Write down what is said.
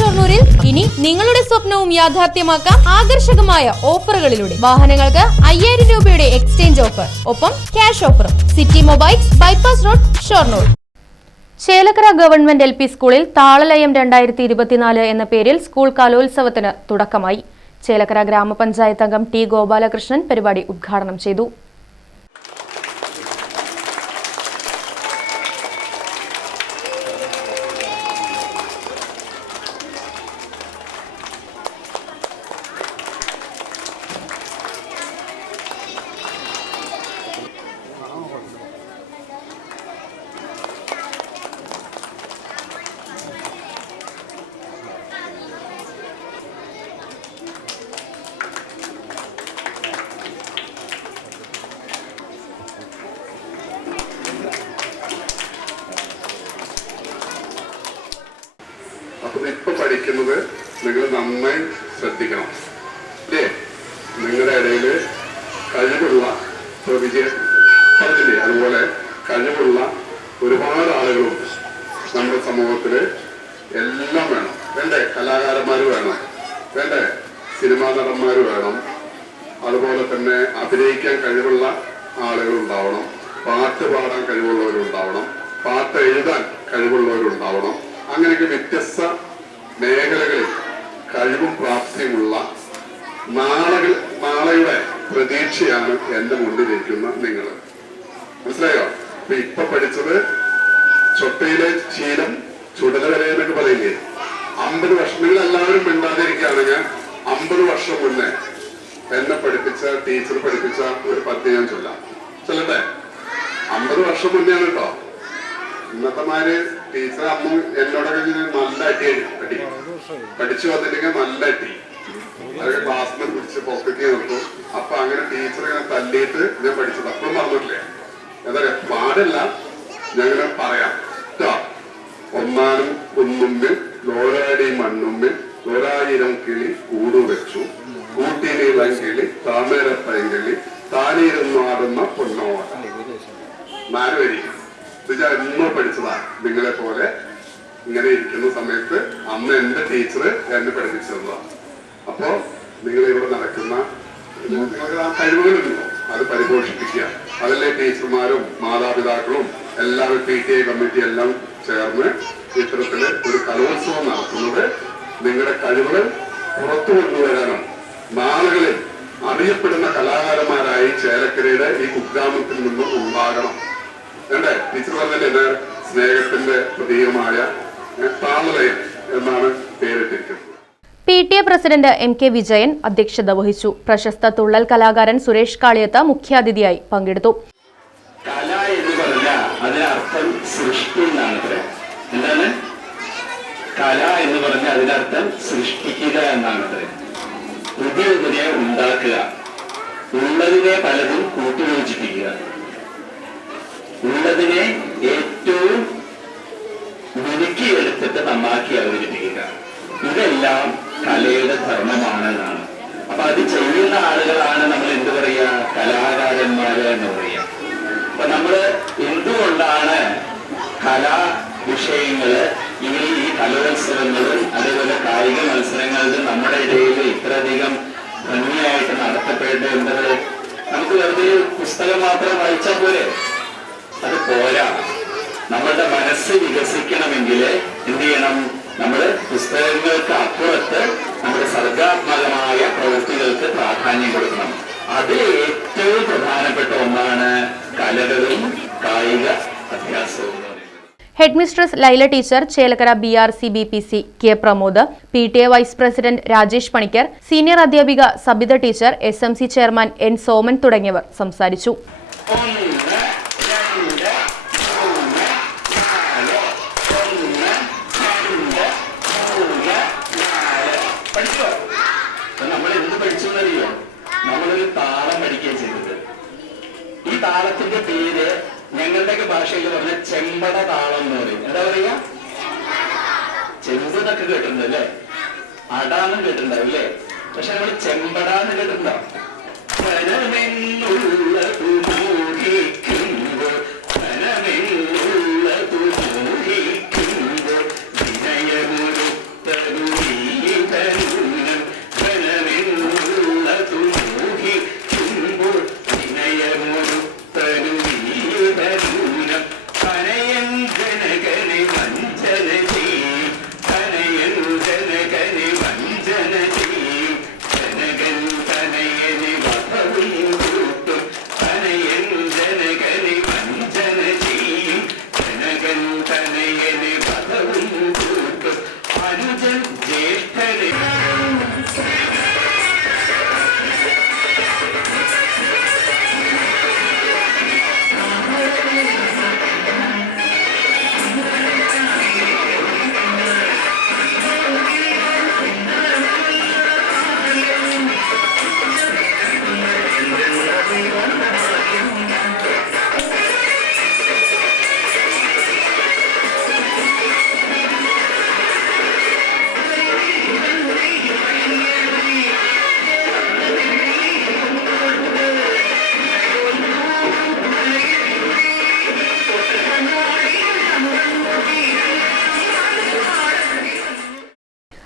ഷൊർണൂരിൽ ഇനി നിങ്ങളുടെ സ്വപ്നവും യാഥാർത്ഥ്യമാക്കാം ആകർഷകമായ ഓഫറുകളിലൂടെ. വാഹനങ്ങൾക്ക് അയ്യായിരം രൂപയുടെ എക്സ്ചേഞ്ച് ഓഫർ ഒപ്പം ക്യാഷ് ഓഫറും. City mobiles bypass road Shoranur. Chelakkara government L P സ്കൂളിൽ താളലയം രണ്ടായിരത്തി ഇരുപത്തിനാല് എന്ന പേരിൽ സ്കൂൾ കലോത്സവത്തിന് തുടക്കമായി. ചേലക്കര ഗ്രാമപഞ്ചായത്ത് അംഗം ടി ഗോപാലകൃഷ്ണൻ പരിപാടി ഉദ്ഘാടനം ചെയ്തു. അപ്പൊ ഇപ്പൊ പഠിക്കുന്നത് നിങ്ങൾ നന്നായി ശ്രദ്ധിക്കണം. അല്ലേ? നിങ്ങളുടെ ഇടയിൽ കഴിവുള്ള വിജയ പറഞ്ഞില്ലേ അതുപോലെ കഴിവുള്ള ഒരുപാട് ആളുകളുണ്ട് നമ്മുടെ സമൂഹത്തിൽ എല്ലാം വേണം. വേണ്ടേ? കലാകാരന്മാര് വേണം. വേണ്ടേ? സിനിമാ നടന്മാര് വേണം. അതുപോലെ തന്നെ അഭിനയിക്കാൻ കഴിവുള്ള ആളുകൾ ഉണ്ടാവണം. പാട്ട് പാടാൻ കഴിവുള്ളവരുണ്ടാവണം. പാട്ട് എഴുതാൻ കഴിവുള്ളവരുണ്ടാവണം. അങ്ങനെയൊക്കെ വ്യത്യസ്ത മേഖലകളിൽ കഴിവും പ്രാപ്തിയുമുള്ള നാളകൾ നാളെയുടെ പ്രതീക്ഷയാണ് എന്റെ മുന്നിലിരിക്കുന്ന നിങ്ങൾ. മനസ്സിലായോ? അപ്പൊ ഇപ്പൊ പഠിച്ചത് ചൊട്ടയിലെ ശീലം ചുടല വരെ എന്നൊക്കെ പറയില്ലേ? അമ്പത് വർഷം നിങ്ങൾ എല്ലാവരും മിണ്ടാതിരിക്കുകയാണ് ഞാൻ. അമ്പത് വർഷം മുന്നേ എന്നെ പഠിപ്പിച്ച ടീച്ചർ പഠിപ്പിച്ച ഒരു പദ്യം ഞാൻ ചൊല്ലാം. ചൊല്ലട്ടെ? അമ്പത് വർഷം മുന്നെയാണ് കേട്ടോ. ഇന്നത്തെ മാര് ടീച്ചർ അമ്മ എന്നോടൊക്കെ ഇങ്ങനെ നല്ല അടിയാണ് അടി. പഠിച്ചു വന്നില്ലെങ്കിൽ നല്ല അടി. അതൊക്കെ ക്ലാസ്സിൽ പിടിച്ച് പോക്കറ്റ് നിർത്തും അപ്പൊ അങ്ങനെ ടീച്ചർ ഇങ്ങനെ തല്ലിയിട്ട് ഞാൻ പഠിച്ചത്. അപ്പോഴും പറഞ്ഞിട്ടില്ലേ? എന്താ പറയാ പാടില്ല. ഞങ്ങനെ പറയാം. ഒന്നാനും കുന്നുമ്മിൽ ലോരാടി മണ്ണുമ്മിൽ ലോരായിരം കിളി കൂടു വെച്ചു. കൂട്ടിനീളം കിളി താമര പൈങ്കിളി താനിരുന്നാടുന്ന പൊന്നോട. നാല് വരി. ഇത് ഞാൻ എന്നും പഠിച്ചതാണ് നിങ്ങളെ പോലെ ഇങ്ങനെ ഇരിക്കുന്ന സമയത്ത് അന്ന് എന്റെ ടീച്ചർ എന്നെ പഠിപ്പിച്ചിരുന്നതാ. അപ്പോ നിങ്ങൾ ഇവിടെ നടക്കുന്ന നിങ്ങൾക്ക് ആ കഴിവുകളുണ്ടോ? അത് പരിപോഷിപ്പിക്കുക. അതല്ലേ ടീച്ചർമാരും മാതാപിതാക്കളും എല്ലാവരും പി ടി ഐ കമ്മിറ്റി എല്ലാം ചേർന്ന് ഇത്തരത്തിൽ ഒരു കലോത്സവം നടത്തുന്നത് നിങ്ങളുടെ കഴിവുകൾ പുറത്തു കൊണ്ടുവരാനും നാളുകളിൽ അറിയപ്പെടുന്ന കലാകാരന്മാരായി ചേലക്കരയുടെ ഈ കുഗ്രാമത്തിൽ നിന്നും ഉണ്ടാകണം. വേണ്ടേ ടീച്ചർ പറഞ്ഞല്ലേ എന്നെ സ്നേഹത്തിന്റെ പ്രതീകമായ താമരയും എന്നാണ് പേരിട്ടിരിക്കുന്നത്. P T A president M K Vijayan അധ്യക്ഷത വഹിച്ചു. പ്രശസ്ത തുള്ളൽ കലാകാരൻ സുരേഷ് കാളിയത്ത് മുഖ്യാതിഥിയായി പങ്കെടുത്തു. കല എന്ന് പറഞ്ഞാൽ അതിനർത്ഥം സൃഷ്ടി എന്നാണ് എന്താണ്? കല എന്ന് പറഞ്ഞാൽ അതിനർത്ഥം സൃഷ്ടിക്കുക എന്നാണ് അത്ര പുതിയ പുതിയ ഉണ്ടാക്കുക. ഉള്ളതിനെ പലതും കൂട്ടിയോജിപ്പിക്കുക ഉള്ളതിനെ ഏറ്റവും മിനുക്കിയെടുത്തിട്ട് നന്നാക്കി അവതരിപ്പിക്കുക. ഇതെല്ലാം കലയുടെ ധർമ്മമാണെന്നാണ്. അപ്പൊ അത് ചെയ്യുന്ന ആളുകളാണ് നമ്മൾ എന്ത് പറയുക കലാകാരന്മാര് എന്ന് പറയുക അപ്പൊ നമ്മൾ എന്തുകൊണ്ടാണ് കലാ വിഷയങ്ങൾ ഈ ഈ കലോത്സവങ്ങൾ അതേപോലെ കായിക മത്സരങ്ങളിൽ നമ്മുടെ ഇടയിൽ ഇത്രയധികം ഭംഗിയായിട്ട് നടത്തപ്പെടേണ്ടത് നമുക്ക് വെറുതെ പുസ്തകം മാത്രം വായിച്ചാൽ പോരെ? അത് പോരാ. നമ്മളുടെ മനസ്സ് വികസിക്കണമെങ്കിൽ എന്ത് ചെയ്യണം? നമ്മൾ പുസ്തകങ്ങൾക്ക് അപ്പുറത്ത് നമ്മുടെ സർഗാത്മകമായ പ്രവൃത്തികൾക്ക് പ്രാധാന്യം കൊടുക്കണം. അതിൽ ഏറ്റവും പ്രധാനപ്പെട്ട ഒന്നാണ് കലകളും കായിക അഭ്യാസവും headmistress head mistress Laila teacher Chelakkara B R C B P C K Pramod P T A vice president Rajesh Panicker senior അധ്യാപിക Sabitha teacher S M C chairman N Soman തുടങ്ങിയവർ സംസാരിച്ചു ഒന്ന് രണ്ട് മൂന്ന് നാല് ഒന്ന് രണ്ട് മൂന്ന് നാല് പഠിച്ചോ അപ്പൊ നമ്മൾ എന്ത് പഠിച്ചു എന്നറിയോ നമ്മളൊരു താളം പഠിക്കുകയും ചെയ്തത് ഈ താളത്തിന്റെ പേര് ഞങ്ങളുടെ ഭാഷയിൽ പറഞ്ഞ ചെമ്പട താളം എന്ന് പറയും. എന്താ പറയാ ചെമ്പെന്നൊക്കെ കേട്ടിട്ടുണ്ട് അല്ലേ? അടാന്നും കേട്ടിട്ടുണ്ടാവും അല്ലേ? പക്ഷെ നമ്മൾ ചെമ്പടാന്ന് കേട്ടിട്ടുണ്ടാവും.